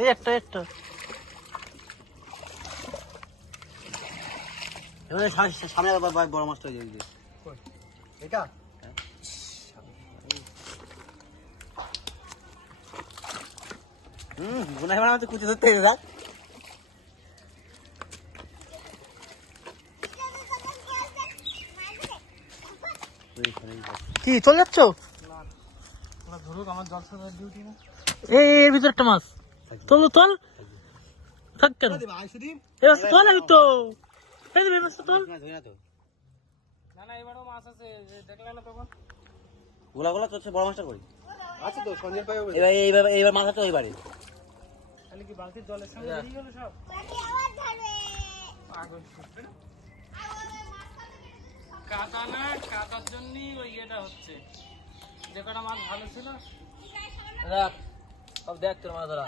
এই একটা এবারে সামনে বড় মাছটা হয়ে যাবে এটা গুনাই মানে আমাদের কুচি ধরতে দেখ কি চলে যাচ্ছ? ধরুক আমার জল সাজার ডিউটি না। এর ভিতর একটা মাছ তোল থাক কেন তোল আমি তো মাছটা তোল। না এবারও মাছ আছে দেখলে না তখন গোলা চলছে বড় মাছটা করি আছে তো সঞ্জয় পাই এইবার মাছ আছে ওই বাড়ি তাহলে কি বালতির জলের সঙ্গে বেরিয়ে গেল সব কাদা না কাদার জন্যই ওই ইয়েটা হচ্ছে যে কটা মাছ ভালো ছিল রাখ সব দেখ তোর মাছ ধরা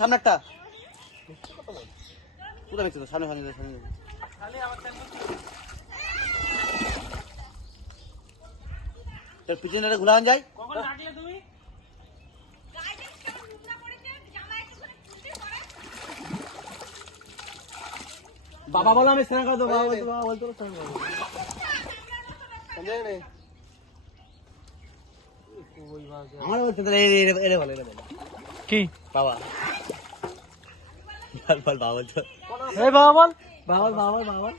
সামনেটা পুরো মিশছে তো সামনে তোর পিছনে ঘুরান যায় কখন ডাকলে তুমি বাবা বলো আমি স্নান করে দেবো বাবা বলতো আমার বলতে এরে বলে কি বাবা বাবা বলতো এই বাবা বল বাবা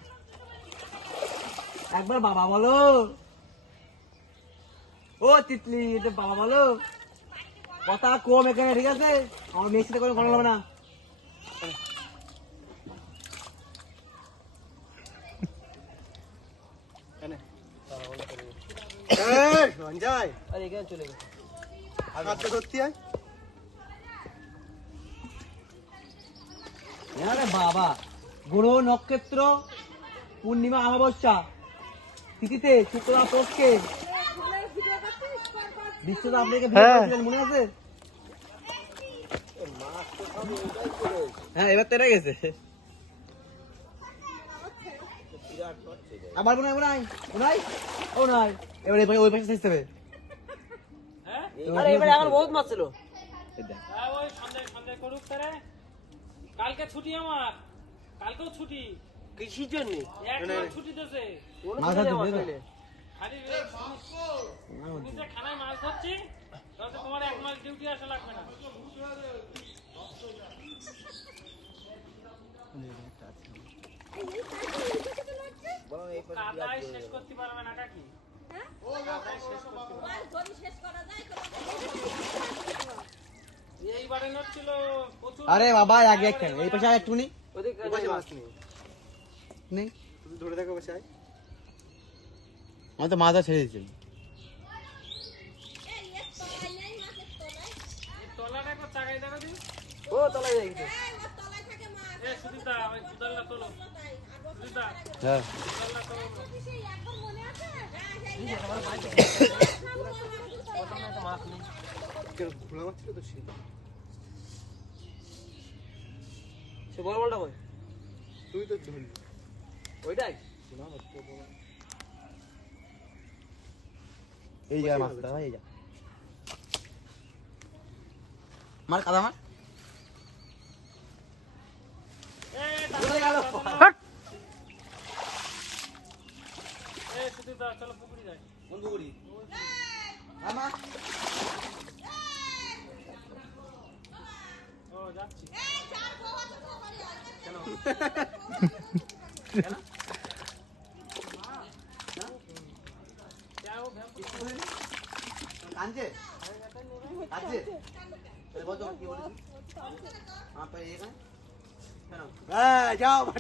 একবার বাবা বলো ও তিতলি এটা বাবা বলো কথা কম এখানে ঠিক আছে আমার মেয়ের সাথে কোনো কথা হবে না সঞ্জয় আরে এখানে চলে গেছে হাতটা ধরতে হয় বাবা গ্রহ নক্ষত্র পূর্ণিমা অমাবস্যা তিথিতে শুক্লা পক্ষে বিশ্বটা আপনাকে মনে আছে হ্যাঁ এবার তো এটা গেছে আমার মনে হয় ও নাই এবার ওই পাশে শেষ হবে এবারে আমার বহুত মাছ ছিল ওই সন্ধ্যায় করুক তারে কালকে ছুটি আমার কালকেও ছুটি কিসের জন্য ছুটি দিয়েছে খানায় মাছ ধরছি তোমার 1 মাস ডিউটি আসা লাগবে না কাদায় শেষ করতে পারবে না কাকি এইবারে নড়ছিল আরে বাবা আগে একটা এই পাশে একটু নেই নেই ধরে দেখো বসে আমি তো মাথা ছেড়ে দিচ্ছি ও তলায় যাই হ্যাঁ সে বড় বড়টা কই তুই তো চল ওইটাই এই জায়গা মাছটা এই যা মার কাদা মার চলো পুকুরি যাই কোন পুকুরি ও যাচ্ছি যাও